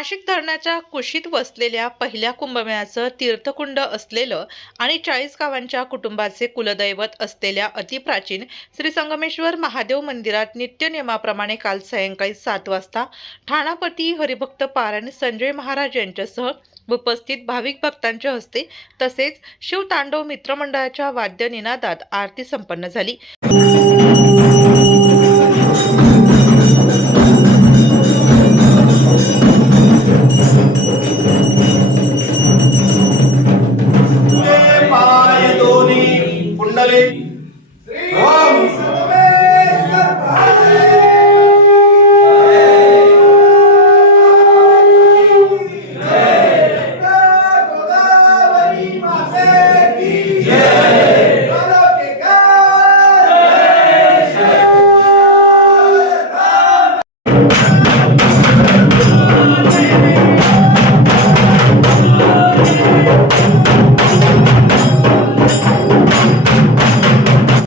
नाशिक धरणाच्या कुशीत वसलेल्या पहिल्या कुंभमेळ्याचं तीर्थकुंड असलेलं आणि 40 गावांच्या कुटुंबाचे कुलदैवत असलेल्या अतिप्राचीन श्री संगमेश्वर महादेव मंदिरात नित्यनियमाप्रमाणे काल सायंकाळी 7 वाजता ठाणापती हरिभक्त पारायण संजय महाराज यांच्यासह उपस्थित भाविक भक्तांच्या हस्ते तसेच शिवतांडव मित्रमंडळाच्या वाद्य निनादात आरती संपन्न झाली।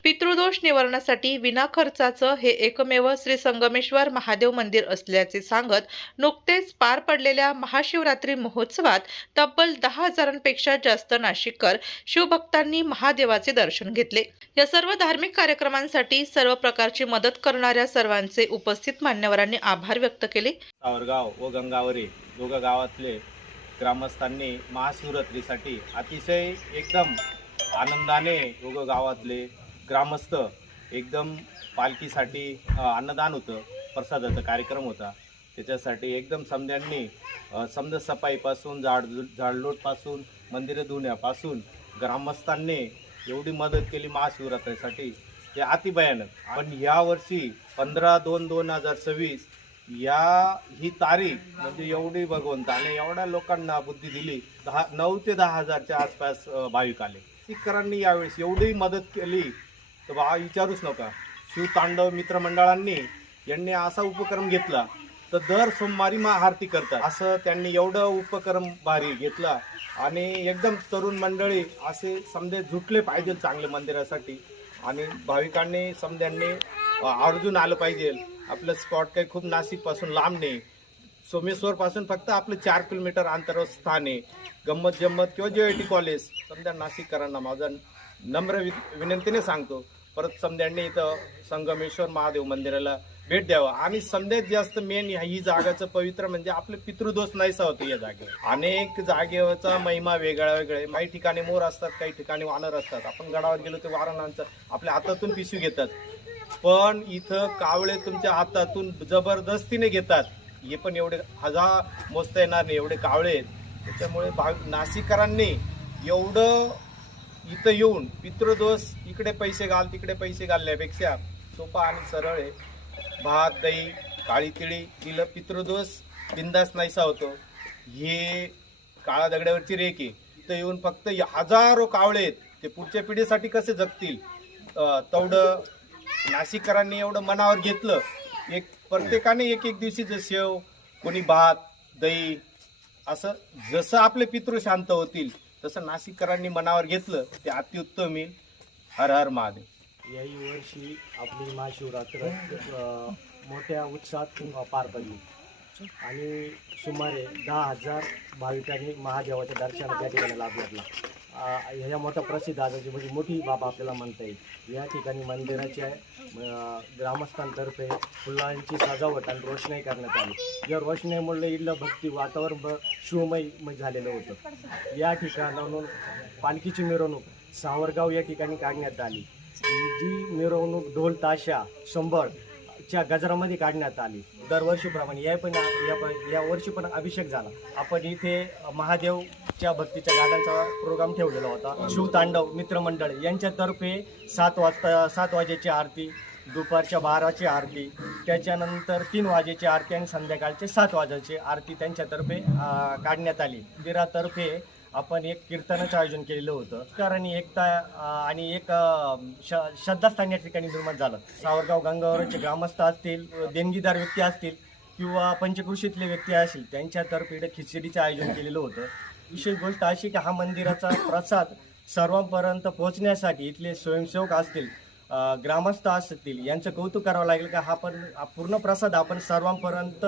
पितृदोष निवारणासाठी विना खर्चाचं हे एकमेव श्री संगमेश्वर महादेव मंदिर असल्याचे सांगत नुकतेच पार पडलेल्या महाशिवरात्री महोत्सवात तब्बल 10,000पेक्षा जास्त नाशिककर शिवभक्तांनी महादेवाचे दर्शन घेतले। या सर्व धार्मिक कार्यक्रमांसाठी सर्व प्रकारची मदत करणाऱ्या सर्वांचे उपस्थित मान्यवरांनी आभार व्यक्त केले। सावरगाव व गंगावरी दोघं गावातले ग्रामस्थांनी महाशिवरात्रीसाठी अतिशय एकदम आनंदाने दोघं गावातले ग्रामस्थ एकदम पालखीसाठी अन्नदान होतं, प्रसादाचा कार्यक्रम होता, त्याच्यासाठी एकदम समध्यांनी समजा सफाईपासून झाडलोटपासून मंदिरं धुण्यापासून ग्रामस्थांनी एवढी मदत केली महाशिवरात्रीसाठी हे अतिभयानक। पण यावर्षी 15/2/2026 ही तारीख म्हणजे एवढी भगवंताने एवढ्या लोकांना बुद्धी दिली, 9 ते 10,000च्या आसपास भाविक आले। शीखरांनी यावेळेस एवढी मदत केली तर विचारूच नका। शिवतांडव मित्रमंडळांनी यांनी असा उपक्रम घेतला तर दर सोमवारी महाआरती करतात, असं त्यांनी एवढं उपक्रम भारी घेतला आणि एकदम तरुण मंडळी असे समजे झुटले पाहिजे चांगले मंदिरासाठी आणि भाविकांनी समध्यांनी आवर्जून आलं पाहिजे। आपलं स्पॉट काही खूप नाशिकपासून लांब नाही, सोमेश्वरपासून फक्त आपलं 4 किलोमीटर अंतरावर स्थान आहे। गंमत जम्मत किंवा JIT कॉलेज समजा नाशिककरांना माझा नम्र विनंतीने सांगतो परत समध्यांनी इथं संगमेश्वर महादेव मंदिराला भेट द्यावा आणि समजात जास्त मेन ही जागाचं पवित्र म्हणजे आपले पितृदोष नाहीसा होतो। या जागेवर अनेक जागेवरचा महिमा वेगळा वेगळे, काही ठिकाणी मोर असतात, काही ठिकाणी वानर असतात। आपण गडावर गेलो ते वानरांचं आपल्या हातातून पिशवी घेतात, पण इथं कावळे तुमच्या हातातून जबरदस्तीने घेतात। हे पण एवढे हजार मोजता येणार नाही एवढे कावळे आहेत। त्याच्यामुळे नाशिककरांनी एवढं इथं येऊन पितृदोष इकडे पैसे घाल तिकडे पैसे घालण्यापेक्षा सोपा आणि सरळ आहे, भात दही काळी तिळी दिलं पितृदोष बिंदास नाहीसा होतो। हे काळा दगडावरची रेख आहे, इथं येऊन फक्त हजारो कावळे आहेत, ते पुढच्या पिढीसाठी कसे जगतील तेवढं नाशिककरांनी एवढं मनावर घेतलं। एक प्रत्येकाने एक दिवशीचं शेव कोणी भात दही असं जसं आपले पितृ शांत होतील तसं नाशिककरांनी मनावर घेतलं ते अतिउत्तम येईल। हर हर महादेव। याही वर्षी आपली महाशिवरात्र मोठ्या उत्साहात पार पडली आणि सुमारे 10,000 भाविकांनी महादेवाच्या दर्शनाला त्या ठिकाणी लाभ घेतला। ह्या मोठा प्रसिद्ध आजाची म्हणजे मोठी बाब आपल्याला म्हणता येईल। या ठिकाणी मंदिराच्या ग्रामस्थांतर्फे फुलांची सजावट आणि रोषणाई करण्यात आली। या रोषणाईमुळे इथलं भक्ती वातावरण शिवमय झालेलं होतं। या ठिकाणाहून पालखीची मिरवणूक सावरगाव या ठिकाणी काढण्यात आली, जी मिरवणूक ढोल ताशा शंभरच्या गजरामध्ये काढण्यात आली। दरवर्षीप्रमाणे या वर्षी पण अभिषेक झाला। आपण इथे महादेवच्या भक्तीच्या गाण्यांचा प्रोग्राम ठेवलेला होता। शिवतांडव मित्रमंडळ यांच्यातर्फे 7 वाजेची आरती, दुपारच्या 12ची आरती, त्याच्यानंतर 3 वाजेची आरती आणि संध्याकाळचे 7 वाजेची आरती त्यांच्यातर्फे काढण्यात आली। मंदिरातर्फे आपण एक कीर्तनाचं आयोजन केलेलं होतं, कारण एकता आणि एक श्रद्धास्थान या ठिकाणी निर्माण झालं। सावरगाव गंगावरचे ग्रामस्थ असतील, देणगीदार व्यक्ती असतील किंवा पंचकृषीतले व्यक्ती असतील त्यांच्यातर्फे खिचडीचं आयोजन केलेलं होतं। विशेष गोष्ट अशी की हा मंदिराचा प्रसाद सर्वांपर्यंत पोहोचण्यासाठी इथले स्वयंसेवक असतील, ग्रामस्थ असतील यांचं कौतुक करावं लागेल का हा पण पूर्ण प्रसाद आपण सर्वांपर्यंत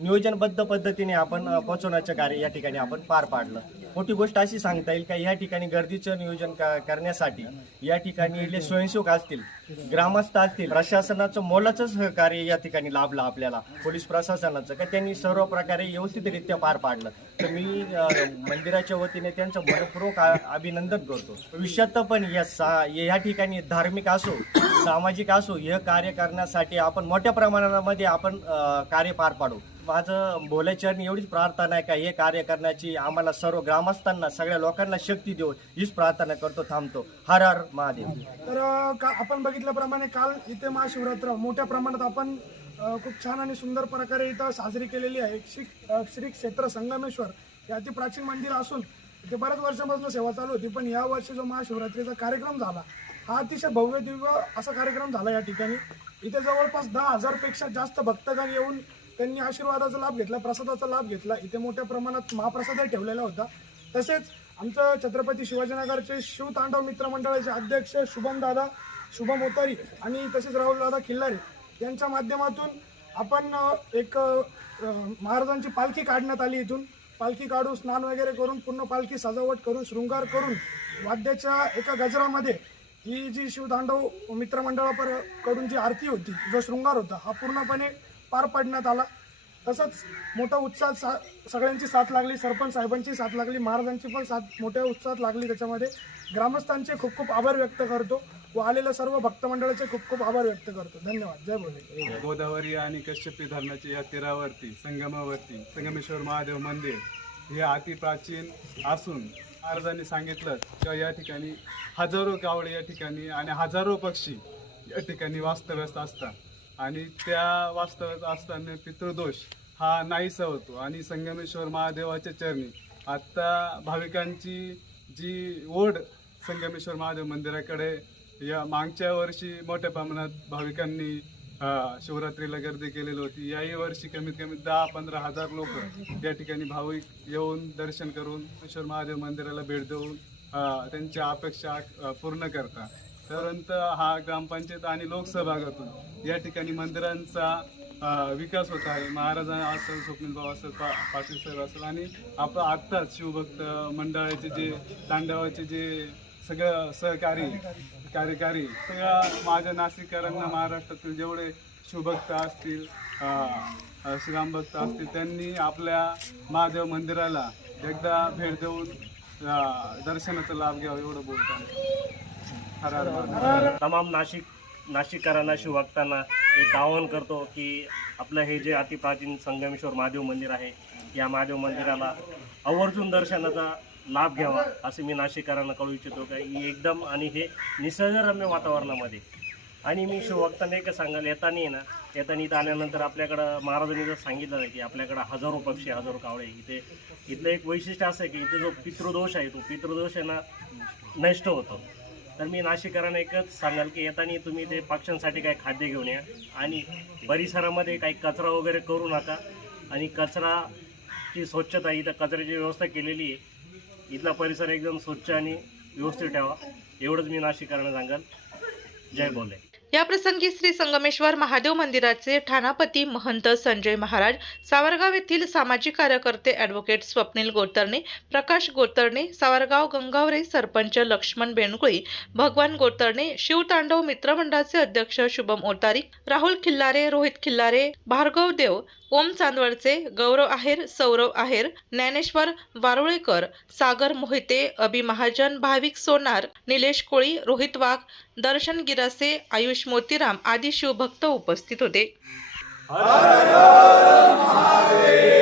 नियोजनबद्ध पद्धतीने आपण पोहोचवण्याचं कार्य या ठिकाणी आपण पार पाडलं. मोठी गोष्ट अशी सांगता येईल का या ठिकाणी गर्दीचं नियोजन करण्यासाठी या ठिकाणी इथले स्वयंसेवक असतील, ग्रामस्थ असतील, प्रशासनाचं मोलाचं सहकार्य या ठिकाणी लाभलं आपल्याला, पोलीस प्रशासनाचं का त्यांनी सर्व प्रकारे व्यवस्थितरित्या पार पाडलं. तर मी मंदिराच्या वतीने त्यांचं मनपूर्वक अभिनंदन करतो. भविष्यात पण या ठिकाणी धार्मिक असो सामाजिक असो हे कार्य करण्यासाठी आपण मोठ्या प्रमाणामध्ये आपण कार्य पार पाडू. माझं भोलेचरणी एवढीच प्रार्थना आहे का हे कार्य करण्याची आम्हाला सर्व ग्रामस्थांना सगळ्या लोकांना शक्ती देऊ हीच प्रार्थना करतो. थांबतो. हर हर महादेव. तर आपण बघितल्याप्रमाणे काल इथे महाशिवरात्र मोठ्या प्रमाणात आपण खूप छान आणि सुंदर प्रकारे इथं साजरी केलेली आहे. श्री क्षेत्र संगमेश्वर हे अति प्राचीन मंदिर असून इथे बऱ्याच वर्षापासून सेवा चालू होती, पण या वर्षी जो महाशिवरात्रीचा कार्यक्रम झाला हा अतिशय भव्य दिव्य असा कार्यक्रम झाला. या ठिकाणी इथे जवळपास 10,000 पेक्षा जास्त भक्तगण येऊन त्यांनी आशीर्वादाचा लाभ घेतला, प्रसादाचा लाभ घेतला. इथे मोठ्या प्रमाणात महाप्रसादही ठेवलेला होता. तसेच आमचं छत्रपती शिवाजीनगरचे शिवतांडव मित्र मंडळाचे अध्यक्ष शुभम ओतारी आणि तसेच राहुलदादा खिल्लारे यांच्या माध्यमातून आपण एक महाराजांची पालखी काढण्यात आली. इथून पालखी काढून स्नान वगैरे करून पूर्ण पालखी सजावट करून शृंगार करून वाद्याच्या एका गजरामध्ये ही जी शिवतांडव मित्रमंडळाकडून जी आरती होती, जो शृंगार होता हा पूर्णपणे पार पाडण्यात आला. तसंच मोठा उत्साह सगळ्यांची साथ लागली, सरपंच साहेबांची साथ लागली, महाराजांची पण साथ मोठ्या उत्साहात लागली. त्याच्यामध्ये ग्रामस्थांचे खूप खूप आभार व्यक्त करतो व आलेल्या सर्व भक्त मंडळाचे खूप खूप आभार व्यक्त करतो. धन्यवाद. जय भोले. गोदावरी आणि कश्यपी धरणाच्या या तीरावरती संगमावरती संगमेश्वर महादेव मंदिर हे अतिप्राचीन असून महाराजांनी सांगितलं की या ठिकाणी हजारो कावळे या ठिकाणी आणि हजारो पक्षी या ठिकाणी वास्तव्यास असतात आणि त्या वास्तव्यात असताना पितृदोष हा नाहीसा होतो. आणि संगमेश्वर महादेवाच्या चरणी आत्ता भाविकांची जी ओढ संगमेश्वर महादेव मंदिराकडे या मागच्या वर्षी मोठ्या प्रमाणात भाविकांनी शिवरात्रीला गर्दी केलेली होती. याही वर्षी कमीत कमी 10-15 हजार लोक या ठिकाणी भाविक येऊन दर्शन करून ईश्वर महादेव मंदिराला भेट देऊन त्यांच्या अपेक्षा पूर्ण करतात. त्यानंतर हा ग्रामपंचायत आणि लोकसहभागातून या ठिकाणी मंदिरांचा विकास होत आहे. महाराज असेल, स्वप्नील भाऊ असेल, पाटील साहेब असेल आणि आपण आत्ताच शिवभक्त मंडळाचे जे तांडवाचे जे सगळं कार्यकारी सगळ्या माझ्या नाशिककरांना महाराष्ट्रातील जेवढे शिवभक्त असतील, श्रीरामभक्त असतील त्यांनी आपल्या महादेव मंदिराला एकदा भेट देऊन दर्शनाचा लाभ घ्यावा एवढं बोलतात. हर हर महादेव. तमाम नाशिककरांना शिवभक्तांना एक आवाहन करतो की आपलं हे जे अतिप्राचीन संगमेश्वर महादेव मंदिर आहे या महादेव मंदिराला आवर्जून दर्शनाचा लाभ घ्यावा असं मी नाशिककरांना कळू इच्छितो. की एकदम आणि हे निसर्गरम्य वातावरणामध्ये आणि मी शिवभक्तांना एक सांगाल येताना इथं आल्यानंतर आपल्याकडं महाराजांनी जर सांगितलं आहे की आपल्याकडं हजारो पक्षी हजारो कावळे इथलं एक वैशिष्ट्य असं आहे की इथे जो पितृदोष आहे तो पितृदोष आहे ना नष्ट होतो. तर मी नाशिककरांना एकच सांगाल की येताना तुम्ही ते पक्ष्यांसाठी काही खाद्य घेऊन या आणि परिसरामध्ये काही कचरा वगैरे करू नका आणि कचराची स्वच्छता इथं कचऱ्याची व्यवस्था केलेली आहे. इथला परिसर एकदम स्वच्छ आणि व्यवस्थित ठेवा एवढंच मी नाशिककरांना सांगाल. जय भोले. या प्रसंगी श्री संगमेश्वर महादेव मंदिराचे ठाणापती महंत संजय महाराज, सावरगाव येथील सामाजिक कार्यकर्ते ॲडव्होकेट स्वप्नील गोतर्णे, प्रकाश गोतर्णे, सावरगाव गंगावरे सरपंच लक्ष्मण बेणकुळी, भगवान गोतर्णे, शिवतांडव मित्रमंडळाचे अध्यक्ष शुभम ओतारी, राहुल खिल्लारे, रोहित खिल्लारे, भार्गव देव, ओम चांदवडचे, गौरव आहेर, सौरव आहेर, ज्ञानेश्वर वारुळेकर, सागर मोहिते, अभि महाजन, भाविक सोनार, निलेश कोळी, रोहित वाघ, दर्शन गिरासे, आयुष मोतीराम आदी शिवभक्त उपस्थित होते. हर हर महादेव.